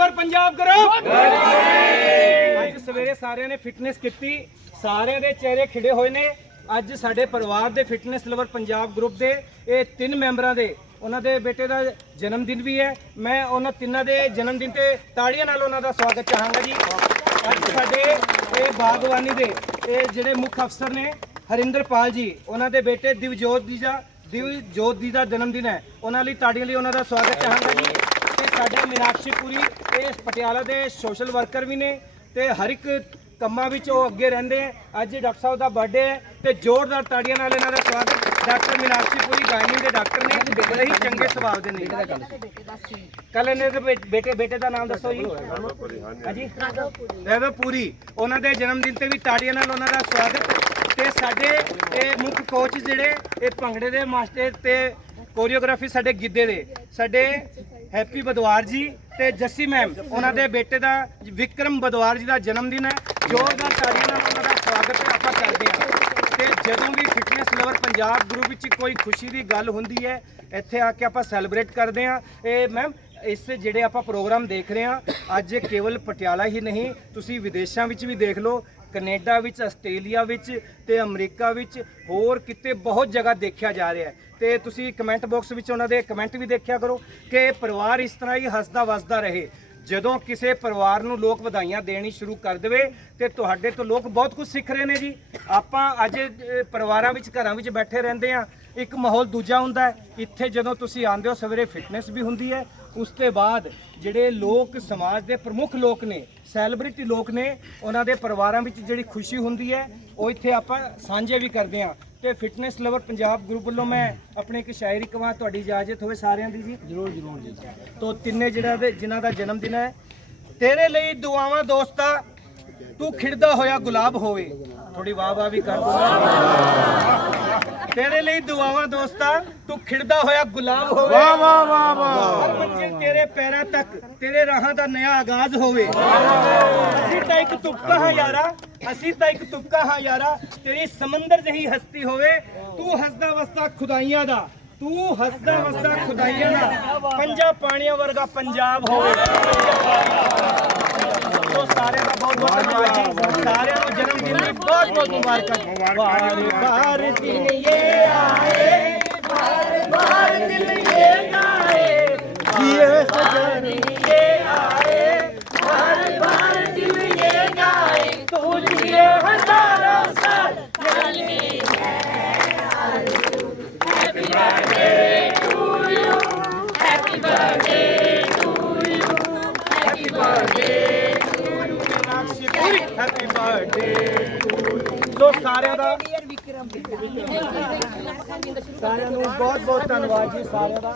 Lover Punjab group ਅੱਜ ਸਵੇਰੇ ਸਾਰਿਆਂ ਨੇ ਫਿਟਨੈਸ ਕੀਤੀ। ਸਾਰਿਆਂ ਦੇ ਚਿਹਰੇ ਖਿੜੇ ਹੋਏ ਨੇ। ਅੱਜ ਸਾਡੇ ਪਰਿਵਾਰ ਦੇ ਫਿਟਨੈਸ ਲਵਰ ਪੰਜਾਬ ਗਰੁੱਪ ਦੇ ਇਹ ਤਿੰਨ ਮੈਂਬਰਾਂ ਦੇ। ਉਹਨਾਂ ਦੇ ਬੇਟੇ ਦਾ ਜਨਮ ਦਿਨ ਵੀ ਹੈ। ਮੈਂ ਉਹਨਾਂ ਤਿੰਨਾਂ ਦੇ ਜਨਮ ਦਿਨ ਤੇ ਤਾੜੀਆਂ ਨਾਲ ਉਹਨਾਂ ਦਾ ਸਵਾਗਤ ਚਾਹਾਂਗਾ ਜੀ। ਅੱਜ ਸਾਡੇ ਇਹ ਬਾਗਵਾਨੀ ਦੇ ਇਹ ਜਿਹੜੇ ਮੁੱਖ ਅਫਸਰ ਨੇ ਹਰਿੰਦਰਪਾਲ ਜੀ ਉਹਨਾਂ ਦੇ ਬੇਟੇ ਦਿਵਜੋਤ ਜੀ ਦਾ ਦਿਵਜੋਤ ਜੀ ਦਾ ਜਨਮ ਦਿਨ ਹੈ। ਉਹਨਾਂ ਲਈ ਤਾੜੀਆਂ ਲਈ ਉਹਨਾਂ ਦਾ ਸਵਾਗਤ ਚਾਹਾਂਗਾ ਜੀ। ਸਾਡੇ ਮੀਨਾਕਸ਼ੀ ਪੁਰੀ ਇਹ ਪਟਿਆਲਾ ਦੇ ਸੋਸ਼ਲ ਵਰਕਰ ਵੀ ਨੇ ਤੇ ਹਰ ਇੱਕ ਕੰਮਾਂ ਵਿੱਚ ਉਹ ਅੱਗੇ ਰਹਿੰਦੇ ਆ। ਅੱਜ ਡਾਕਟਰ ਸਾਹਿਬ ਦਾ ਬਰਥਡੇ ਹੈ ਤੇ ਜ਼ੋਰਦਾਰ ਤਾੜੀਆਂ ਨਾਲ ਇਹਨਾਂ ਦਾ ਸਵਾਗਤ ਡਾਕਟਰ ਮੀਨਾਕਸ਼ੀ ਪੁਰੀ ਗਾਇਨੀ ਦੇ ਡਾਕਟਰ ਨੇ। ਬੜੇ ਹੀ ਚੰਗੇ ਸੁਭਾਅ ਦੇ ਨੇ। ਕੱਲ ਇਹਨੇ ਦੇ ਬੇ- ਬੇਟੇ ਬੇਟੇ ਦਾ ਨਾਮ ਦੱਸੋ ਜੀ। ਹਾਂਜੀ। ਰੈਵੋ ਪੂਰੀ ਉਹਨਾਂ ਦੇ ਜਨਮ ਦਿਨ ਤੇ ਵੀ ਤਾੜੀਆਂ ਨਾਲ ਉਹਨਾਂ ਦਾ ਸਵਾਗਤ। ਤੇ ਸਾਡੇ ਇਹ ਮੁੱਖ ਕੋਚ ਜਿਹੜੇ ਇਹ ਭੰਗੜੇ ਦੇ ਮਾਸਟਰ ਤੇ ਕੋਰੀਓਗ੍ਰਾਫੀ ਸਾਡੇ ਗਿੱਧੇ ਦੇ। ਸਾਡੇ ਹੈਪੀ ਬਦਵਾਰ ਜੀ ਤੇ ਜੱਸੀ ਮੈਮ, ਉਹਨਾਂ ਦੇ ਬੇਟੇ ਦਾ ਵਿਕਰਮ ਬਦਵਾਰ ਜੀ ਦਾ ਜਨਮ ਦਿਨ ਹੈ। ਜ਼ੋਰਦਾਰ ਤਾੜੀਆਂ ਨਾਲ ਉਹਨਾਂ ਦਾ ਸਵਾਗਤ ਆਪਾਂ ਕਰਦੇ ਹਾਂ। ਤੇ ਜਦੋਂ ਵੀ ਫਿਟਨੈਸ ਲਵਰ ਪੰਜਾਬ ਗਰੁੱਪ ਵਿੱਚ ਕੋਈ ਖੁਸ਼ੀ ਦੀ ਗੱਲ ਹੁੰਦੀ ਹੈ, ਇੱਥੇ ਆ ਕੇ ਆਪਾਂ ਸੈਲੀਬ੍ਰੇਟ ਕਰਦੇ ਹਾਂ। ਇਹ ਮੈਮ, ਇਸ ਜਿਹੜੇ ਆਪਾਂ ਪ੍ਰੋਗਰਾਮ ਦੇਖ ਰਹੇ ਹਾਂ, ਅੱਜ ਕੇਵਲ ਪਟਿਆਲਾ ਹੀ ਨਹੀਂ, ਤੁਸੀਂ ਵਿਦੇਸ਼ਾਂ ਵਿੱਚ ਵੀ ਦੇਖ ਲਓ ਕੈਨੇਡਾ ਵਿੱਚ, ਆਸਟ੍ਰੇਲੀਆ ਵਿੱਚ ਤੇ ਅਮਰੀਕਾ ਵਿੱਚ ਹੋਰ ਕਿਤੇ ਬਹੁਤ ਜਗ੍ਹਾ ਦੇਖਿਆ ਜਾ ਰਿਹਾ ਹੈ। ਤੇ ਤੁਸੀਂ ਕਮੈਂਟ ਬਾਕਸ ਵਿੱਚ ਉਹਨਾਂ ਦੇ ਕਮੈਂਟ ਵੀ ਦੇਖਿਆ ਕਰੋ ਕਿ ਪਰਿਵਾਰ ਇਸ ਤਰ੍ਹਾਂ ਹੀ ਹੱਸਦਾ ਵਸਦਾ ਰਹੇ। ਜਦੋਂ ਕਿਸੇ ਪਰਿਵਾਰ ਨੂੰ ਲੋਕ ਵਧਾਈਆਂ ਦੇਣੀ ਸ਼ੁਰੂ ਕਰ ਦੇਵੇ ਤੇ ਤੁਹਾਡੇ ਤੋਂ ਲੋਕ ਬਹੁਤ ਕੁਝ ਸਿੱਖ ਰਹੇ ਨੇ ਜੀ। ਆਪਾਂ ਅੱਜ ਪਰਿਵਾਰਾਂ ਵਿੱਚ, ਘਰਾਂ ਵਿੱਚ ਬੈਠੇ ਰਹਿੰਦੇ ਆ ਇੱਕ ਮਾਹੌਲ ਦੂਜਾ ਹੁੰਦਾ ਹੈ। ਇੱਥੇ ਜਦੋਂ ਤੁਸੀਂ ਆਉਂਦੇ ਹੋ ਸਵੇਰੇ ਫਿਟਨੈਸ ਵੀ ਹੁੰਦੀ ਹੈ। ਉਸ ਤੋਂ ਬਾਅਦ ਜਿਹੜੇ ਲੋਕ ਸਮਾਜ ਦੇ ਪ੍ਰਮੁੱਖ ਲੋਕ ਨੇ ਸੈਲੀਬ੍ਰਿਟੀ ਲੋਕ ਨੇ ਉਹਨਾਂ ਦੇ ਪਰਿਵਾਰਾਂ ਵਿੱਚ ਜਿਹੜੀ ਖੁਸ਼ੀ ਹੁੰਦੀ ਹੈ ਉਹ ਇੱਥੇ ਆਪਾਂ ਸਾਂਝੇ ਵੀ ਕਰਦੇ ਆ ਤੇ ਫਿਟਨੈਸ ਲਵਰ ਪੰਜਾਬ ਗਰੁੱਪ ਵੱਲੋਂ ਮੈਂ ਆਪਣੀ ਇੱਕ ਸ਼ਾਇਰੀ ਕਵਾਂ ਤੁਹਾਡੀ ਇਜਾਜ਼ਤ ਹੋਵੇ ਸਾਰਿਆਂ ਦੀ ਜੀ। ਜਰੂਰ ਜਰੂਰ ਜੀ। ਤੋਂ ਤਿੰਨੇ ਜਿਹੜਾ ਦੇ ਜਿਨ੍ਹਾਂ ਦਾ ਜਨਮ ਦਿਨ ਹੈ ਤੇਰੇ ਲਈ ਦੁਆਵਾਂ ਦੋਸਤਾ ਤੂੰ ਖਿੜਦਾ ਹੋਇਆ ਗੁਲਾਬ ਹੋਵੇ। ਥੋੜੀ ਵਾਹ ਵਾਹ ਵੀ ਕਰ। ਦੋ ਦੁਆਵਾਂ ਦੋਸਤਾ ਤੂੰ ਖਿੜਦਾ ਹੋਇਆ ਗੁਲਾਬ ਹੋਵੇ। ਵਾਹ ਵਾਹ ਵਾਹ ਵਾਹ ਹਰ ਮੰਜ਼ਿਲ ਤੇਰੇ ਪੈਰਾਂ ਤੱਕ ਤੇਰੇ ਰਾਹਾਂ ਦਾ ਨਇਆ ਆਗਾਜ਼ ਹੋਵੇ। ਅਸੀਂ ਤਾਂ ਇੱਕ ਤੁਪਕਾ ਹਾਂ ਯਾਰਾ ਅਸੀਂ ਤਾਂ ਇੱਕ ਤੁਪਕਾ ਹਾਂ ਯਾਰਾ ਤੇਰੀ ਸਮੁੰਦਰ ਜਹੀ ਹਸਤੀ ਹੋਵੇ। ਤੂੰ ਹੱਸਦਾ ਵਸਦਾ ਖੁਦਾਈਆਂ ਦਾ ਤੂੰ ਹੱਸਦਾ ਵਸਦਾ ਖੁਦਾਈਆਂ ਦਾ। ਪੰਜਾ ਪਾਣੀਆਂ ਵਰਗਾ ਪੰਜਾਬ ਹੋਵੇ। ਸੋ ਸਾਰਿਆਂ ਦਾ ਬਹੁਤ ਬਹੁਤ ਧੰਨਵਾਦ ਜੀ। ਸਾਰਿਆਂ ਨੂੰ ਜਨਮ ਦਿਨ ਦੀ ਬਹੁਤ ਬਹੁਤ ਮੁਬਾਰਕਾਂ। ਬਾਰ ਹੈਪੀ ਬਰਥਡੇ ਸੋ ਸਾਰਿਆਂ ਦਾ ਸਾਰਿਆਂ ਨੂੰ ਬਹੁਤ ਬਹੁਤ ਧੰਨਵਾਦ ਜੀ ਸਾਰਿਆਂ ਦਾ